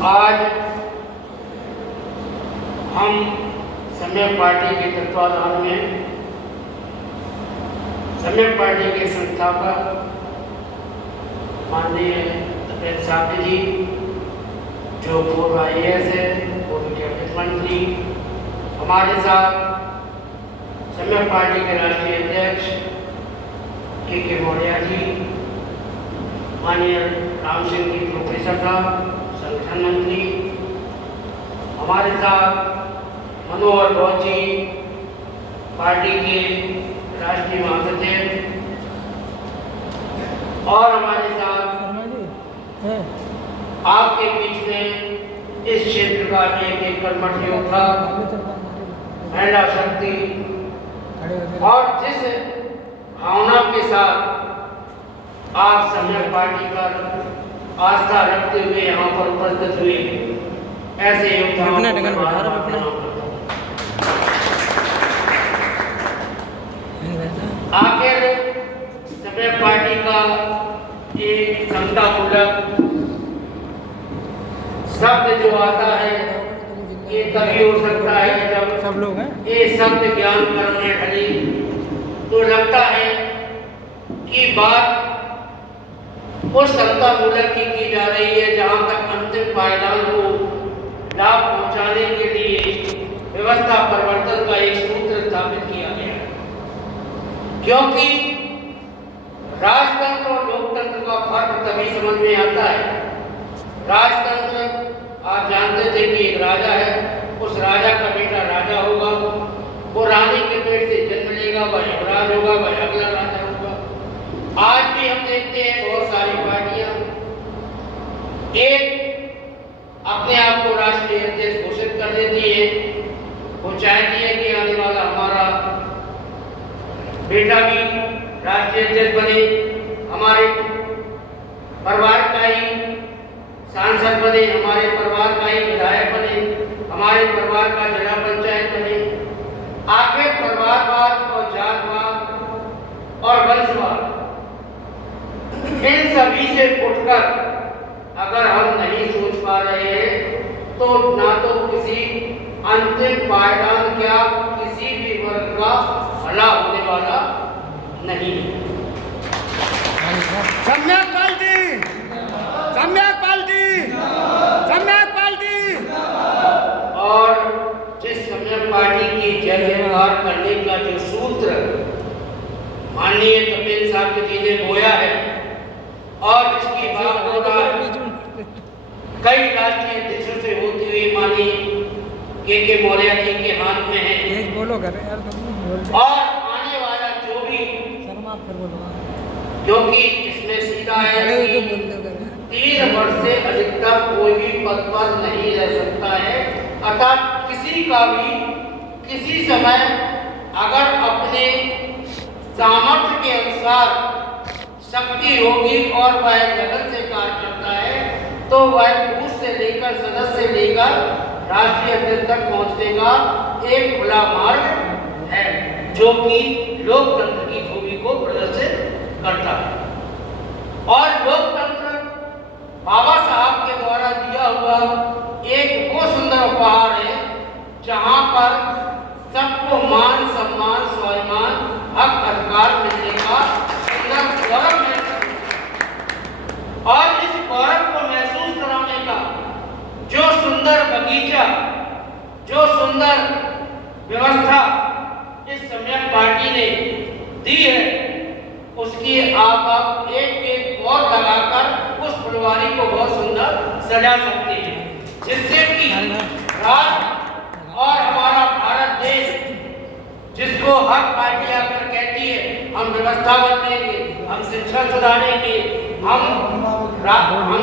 आज हम सम्यक पार्टी के तत्वाधान में सम्यक पार्टी के संस्थापक माननीय तपेश साहब जी, जो पूर्व IAS है, पूर्व कैबिनेट मंत्री, हमारे साथ सम्यक पार्टी के राष्ट्रीय अध्यक्ष के मौर्य जी, माननीय राम सिंह जी प्रोफेसर साहब, संगठन मंत्री, हमारे साथ मनोहर गौर जी, पार्टी के राष्ट्रीय महासचिव, और हमारे साथ आपके बीच में इस क्षेत्र का एक कर्मठ योद्धा, महिला शक्ति, और जिस भावना के साथ आप सम्यक पार्टी पर आस्था रखते हुए यहाँ पर उपस्थित हुए, ऐसे योद्धाओं आखिर सम्यक पार्टी का एक समतामूलक शब्द जो आता है, ये तभी हो सकता है जब सब लोग हैं ये शब्द ज्ञान कर्म में ढली, तो लगता है कि बात उस समतामूलक की जा रही है जहाँ तक अंतिम पायदान को लाभ पहुँचाने के लिए व्यवस्था परिवर्तन का एक सूत्र स्थापित किया गया, क्योंकि राजतंत्र और लोकतंत्र का फर्क तभी समझ में आता है। राजतंत्र आप जानते थे कि एक राजा है, उस राजा का बेटा राजा होगा, वो रानी के पेट से जन्म लेगा, वह युवराज होगा, वह अगला राजा होगा। आज भी हम देखते हैं बहुत सारी पार्टियां एक अपने आप को राष्ट्रीय अध्यक्ष घोषित कर देती है, वो चाहती है कि आने वाला हमारा बेटा भी राष्ट्रीय अध्यक्ष बने, हमारे परिवार का ही सांसद बने, हमारे परिवार का ही विधायक बने, हमारे परिवार का जिला पंचायत बने। आखिर परिवारवाद और जातवाद और वंशवाद, इन सभी से उठकर अगर हम नहीं सोच पा रहे हैं तो ना तो किसी अंतिम पायदान क्या किसी भी वर्ग का भला होने वाला नहीं। सम्यक पार्टी, सम्यक पार्टी, सम्यक पार्टी। और जिस सम्यक पार्टी की जय जयकार करने का जो सूत्र माननीय तपेश साहब जी ने बोया है, और इसकी बात कई राष्ट्रीय अध्यक्षों से होती हुई माननीय के मौर्य जी के हाथ में है, बोलो कर यार, और आने वाला जो भी, क्योंकि इसमें सीधा है कि 3 वर्ष से अधिक तक कोई भी पद पर नहीं रह सकता है, अतः किसी का भी किसी समय अगर अपने सामर्थ्य के अनुसार शक्ति होगी और वह जगत से कार्य करता है, तो वह बूथ से लेकर सदस्य से लेकर राष्ट्रीय अध्यक्ष तक पहुंचने का एक खुला मार्ग है, जो कि लोकतंत्र की खूबी को प्रदर्शित करता है। और लोकतंत्र बाबा साहब के द्वारा दिया हुआ एक वो सुंदर उपहार है, जहां पर सबको मान सम्मान स्वाभिमान हक अधिकार मिलने का सुंदर गौरव है, और इस गौरव को महसूस कराने का जो सुंदर बगीचा, जो सुंदर व्यवस्था इस सम्यक पार्टी ने दी है, उसकी आप एक और लगाकर उस फुलवारी को बहुत सुंदर सजा सकते हैं, जिससे कि राष्ट्र और हमारा भारत देश, जिसको हर पार्टी आकर कहती है हम व्यवस्था बदलेंगे, हम शिक्षा सुधारेंगे, हम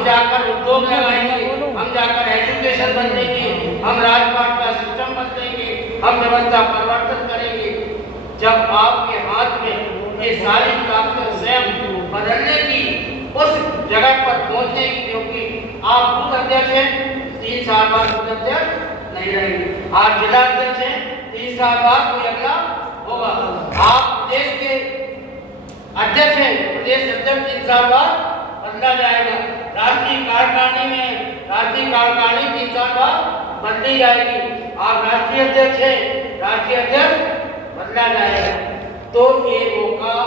जाकर उद्योग लगाएंगे, हम जाकर एजुकेशन बदलेंगे, हम राजपाट का सिस्टम बदलेंगे, हम व्यवस्था परिवर्तन करेंगे। जब आपके हाथ में ये सारी ताकत स्वयं बदलने की, उस जगह पर पहुंचने की, क्योंकि आप बूथ अध्यक्ष हैं, 3 साल बाद बूथ अध्यक्ष नहीं रहेंगे, आप जिला अध्यक्ष हैं, 3 साल बाद कोई अगला होगा, आप प्रदेश के अध्यक्ष हैं, प्रदेश अध्यक्ष 3 साल बाद बदला जाएगा, राष्ट्रीय कार्यकारिणी में राष्ट्रीय कार्यकारिणी 3 साल बाद बदली जाएगी। आप राष्ट्रीय अध्यक्ष हैं, राष्ट्रीय अध्यक्ष बदला जाएगा। तो ये मौका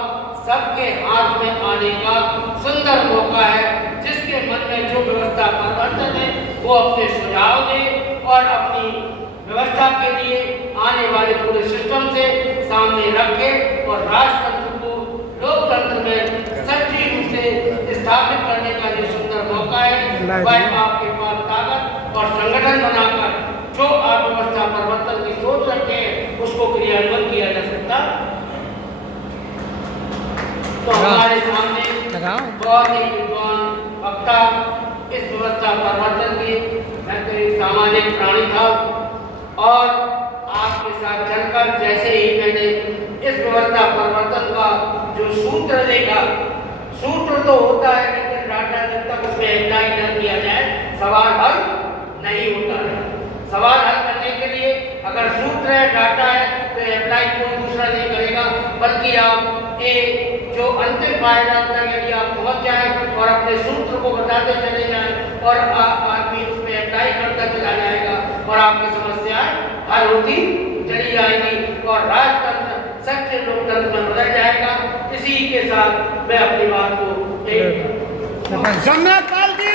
सबके हाथ में आने का सुंदर मौका है। जिसके मन में जो व्यवस्था परिवर्तन है वो अपने सुझाव दे और अपनी व्यवस्था के लिए आने वाले पूरे सिस्टम से सामने रखे और राष्ट्रतंत्र को लोकतंत्र में सच्ची रूप से स्थापित करने का जो सुंदर मौका है वह आपके पास ताकत और संगठन बनाकर जो आप व्यवस्था परिवर्तन की सोच रखते हैं उसको क्रियान्वयन किया जा सकता। तो हमारे सामने बहुत ही विद्वान वक्ता इस व्यवस्था परिवर्तन की, मैं तो एक सामाजिक प्राणी था और आपके साथ चलकर जैसे ही मैंने इस व्यवस्था परिवर्तन का जो सूत्र देखा, सूत्र तो होता है लेकिन डाटा जब तक उसमें अप्लाई न किया जाए सवाल हल नहीं होता है। सवाल हल करने के लिए अगर सूत्र है, डाटा है तो अप्लाई कोई दूसरा नहीं करेगा, बल्कि आप एक जो अंतिम पायदान तक यदि आप पहुंच जाए और अपने सूत्र को बताते चले जाएं और आदमी उसमें अप्लाई करता चला जाएगा और आपकी समस्याएं हल होती चली जाएगी और राजतंत्र सच्चे लोकतंत्र में बदल जाएगा। इसी के साथ मैं अपनी बात को सम्यक पालटी